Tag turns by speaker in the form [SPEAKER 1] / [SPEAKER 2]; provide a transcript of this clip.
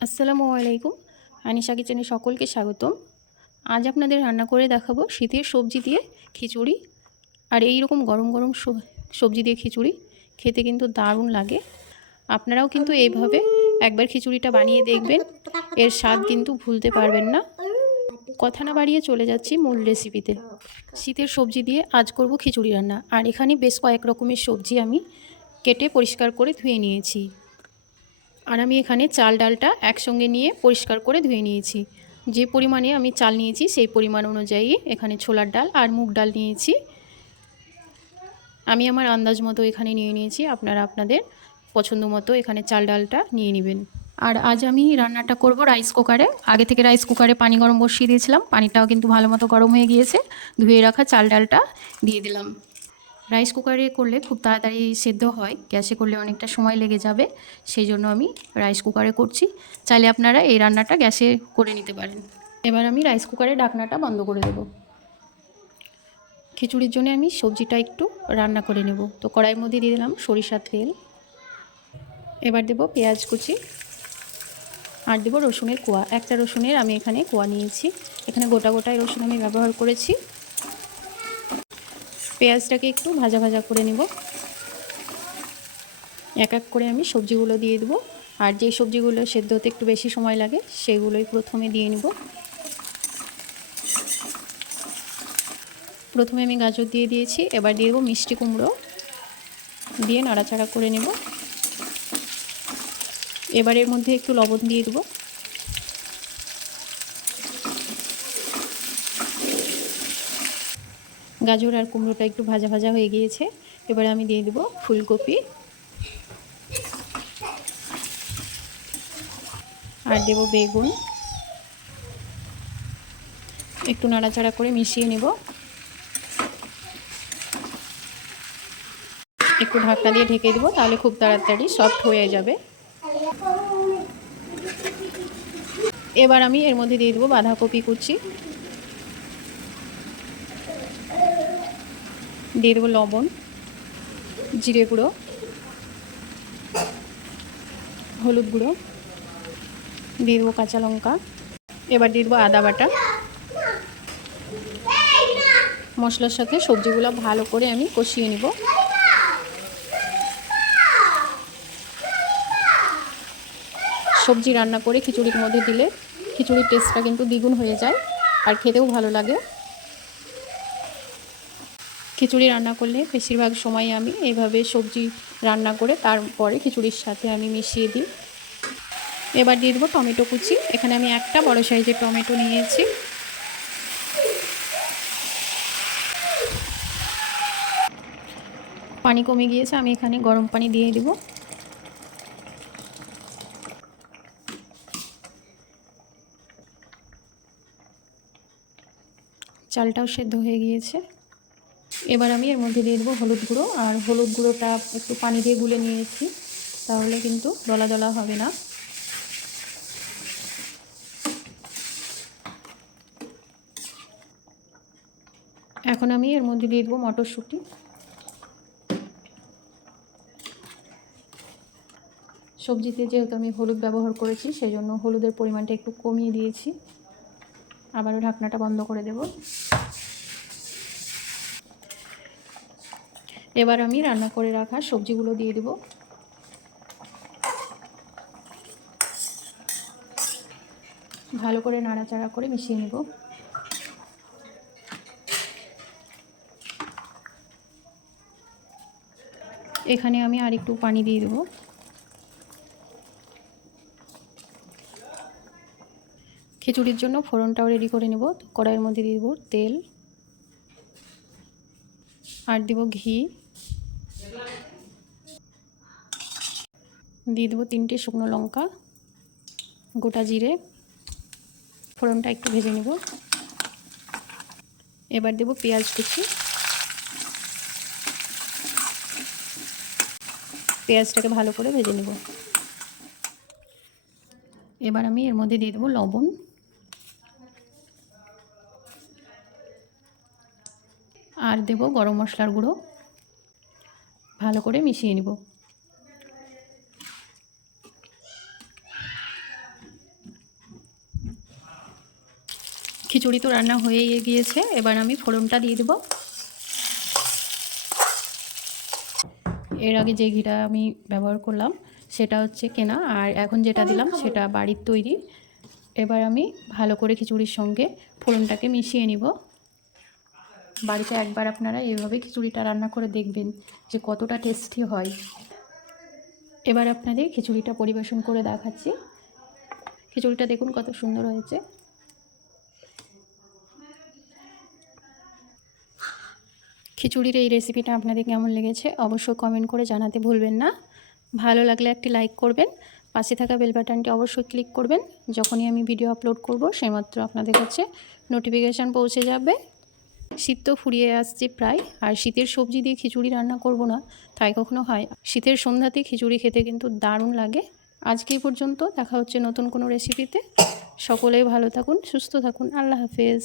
[SPEAKER 1] আসসালামু আলাইকুম। আনিশা কিচেনে সকলকে স্বাগতম। আজ আপনাদের রান্না করে দেখাবো শীতের সবজি দিয়ে খিচুড়ি আর এই রকম গরম গরম সবজি দিয়ে খিচুড়ি। খেতে কিন্তু দারুণ লাগে। আপনারাও কিন্তু এইভাবে একবার খিচুড়িটা বানিয়ে দেখবেন। এর স্বাদ কিন্তু ভুলতে পারবেন না। কথা না বাড়িয়ে চলে যাচ্ছি মূল রেসিপিতে। শীতের সবজি দিয়ে আজ করব খিচুড়ি রান্না। আর এখানে বেশ কয়েক রকমের সবজি আমি কেটে পরিষ্কার করে ধুয়ে নিয়েছি। আর আমি এখানে চাল ডালটা একসঙ্গে নিয়ে পরিষ্কার করে ধুয়ে নিয়েছি। যে পরিমাণে আমি চাল নিয়েছি, সেই পরিমাণ অনুযায়ী এখানে ছোলার ডাল আর মুগ ডাল নিয়েছি। আমি আমার আন্দাজ মতো এখানে নিয়ে নিয়েছি, আপনারা আপনাদের পছন্দ মতো এখানে চাল ডালটা নিয়ে নেবেন। আর আজ আমি রান্নাটা করব রাইস কুকারে আগে থেকে রাইস কুকারে পানি গরম বসিয়ে দিয়েছিলাম, পানিটাও কিন্তু ভালো মতো গরম হয়ে গিয়েছে। ধুয়ে রাখা চাল ডালটা দিয়ে দিলাম। রাইস কুকারে করলে খুব তাড়াতাড়ি সেদ্ধ হয়। গ্যাসে করলে অনেকটা সময় লেগে যাবে। সেই জন্য আমি রাইস কুকারে করছি। চাইলে আপনারা এই রান্নাটা গ্যাসে করে নিতে পারেন। এবার আমি রাইস কুকারে ঢাকনাটা বন্ধ করে দেবো। খিচুড়ির জন্য আমি সবজিটা একটু রান্না করে নেব। তো কড়াইয়ের মধ্যে দিয়ে দিলাম সরিষার তেল। এবার দেব পেঁয়াজ কুচি। আর দেবো রসুনের কোয়া। একটা রসুনের আমি এখানে কোয়া নিয়েছি। এখানে গোটা গোটায় রসুন আমি ব্যবহার করেছি। পেঁয়াজটাকে একটু ভাজা ভাজা করে নেব। এক এক করে আমি সবজিগুলো দিয়ে দেবো। আর যেই সবজিগুলো সেদ্ধ হতে একটু বেশি সময় লাগে, সেগুলোই প্রথমে দিয়ে নেব। প্রথমে আমি গাজর দিয়ে দিয়েছি, এবার দিয়ে দেবো মিষ্টি কুমড়ো। দিয়ে নাড়াচাড়া করে নেব। এবার এর মধ্যে একটু লবণ দিয়ে দেবো। গাজর আর কুমড়োটা একটু ভাজা ভাজা হয়ে গিয়েছে। এবারে আমি দিয়ে দেবো ফুলকপি। আর দেবো বেগুন। একটু নাড়াচাড়া করে মিশিয়ে নেব। একটু ঢাকনা দিয়ে ঢেকে দেবো, তাহলে খুব তাড়াতাড়ি সফট হয়ে যাবে। এবার আমি এর মধ্যে দিয়ে দেবো বাঁধাকপি কুচি। দিয়ে দেবো লবণ, জিরে গুঁড়ো, হলুদ গুঁড়ো, দিয়ে দেবো কাঁচা লঙ্কা, এবার দিয়ে দেবো আদা বাটা। মশলার সাথে সবজিগুলো ভালো করে আমি কষিয়ে নিব। সবজি রান্না করে খিচুড়ির মধ্যে দিলে খিচুড়ির টেস্টটা কিন্তু দ্বিগুণ হয়ে যায় আর খেতেও ভালো লাগে। খিচুড়ি রান্না করলে বেশিরভাগ সময় আমি এইভাবে সবজি রান্না করে তারপরে খিচুড়ির সাথে আমি মিশিয়ে দিই। এবার দিয়ে দেবো টমেটো কুচি। এখানে আমি একটা বড় সাইজের টমেটো নিয়েছি। পানি কমে গিয়েছে, আমি এখানে গরম পানি দিয়ে দেবো। চালটাও সেদ্ধ হয়ে গিয়েছে। এবার আমি এর মধ্যে দিয়ে দেবো হলুদ গুঁড়ো। আর হলুদ গুঁড়োটা একটু পানি দিয়ে গুলে নিয়েছি, তাহলে কিন্তু দলা দলা হবে না। এখন আমি এর মধ্যে দিয়ে দেবো মটরশুঁটি। সবজিতে যেহেতু আমি হলুদ ব্যবহার করেছি সেই জন্য হলুদের পরিমাণটা একটু কমিয়ে দিয়েছি। আবারও ঢাকনাটা বন্ধ করে দেব। এবার আমি রান্না করে রাখা সবজিগুলো দিয়ে দেব। ভালো করে নাড়াচাড়া করে মিশিয়ে নেব। এখানে আমি আর একটু পানি দিয়ে দেবো। খিচুড়ির জন্য ফোড়নটাও রেডি করে নেব। কড়াইয়ের মধ্যে দিয়ে দেবো তেল। আর দেবো ঘি। দিয়ে দেবো তিনটে শুকনো লঙ্কা, গোটা জিরে। ফোড়নটা একটু ভেজে নেব। এবার দেবো পেঁয়াজ কুচি। পেঁয়াজটাকে ভালো করে ভেজে নেব। এবার আমি এর মধ্যে দিয়ে দেবো লবণ। আর দেব গরম মশলার গুঁড়ো। ভালো করে মিশিয়ে নেব। খিচুড়ি তো রান্না হয়ে গিয়েছে এবার আমি ফোড়নটা দিয়ে দেবো। এর আগে যে ঘিটা আমি ব্যবহার করলাম সেটা হচ্ছে কেনা আর এখন যেটা দিলাম সেটা বাড়ির তৈরি। এবার আমি ভালো করে খিচুড়ির সঙ্গে ফোড়নটাকে মিশিয়ে নিব। বাড়িতে একবার আপনারা এইভাবে খিচুড়িটা রান্না করে দেখবেন যে কতটা টেস্টি হয়। এবার আপনাদের খিচুড়িটা পরিবেশন করে দেখাচ্ছি। খিচুড়িটা দেখুন কত সুন্দর হয়েছে। খিচুড়ির এই রেসিপিটা আপনাদের কেমন লেগেছে অবশ্যই কমেন্ট করে জানাতে ভুলবেন না। ভালো লাগলে একটি লাইক করবেন, পাশে থাকা বেল বাটনটি অবশ্যই ক্লিক করবেন। যখনই আমি ভিডিও আপলোড করব, সেইমাত্র আপনাদের কাছে নোটিফিকেশান পৌঁছে যাবে। শীত তো ফুরিয়ে আসছে প্রায়, আর শীতের সবজি দিয়ে খিচুড়ি রান্না করব না, তাই কখনো হয়। শীতের সন্ধ্যাতে খিচুড়ি খেতে কিন্তু দারুণ লাগে। আজকে পর্যন্ত, দেখা হচ্ছে নতুন কোনো রেসিপিতে সকলেই ভালো থাকুন, সুস্থ থাকুন, আল্লাহ হাফেজ।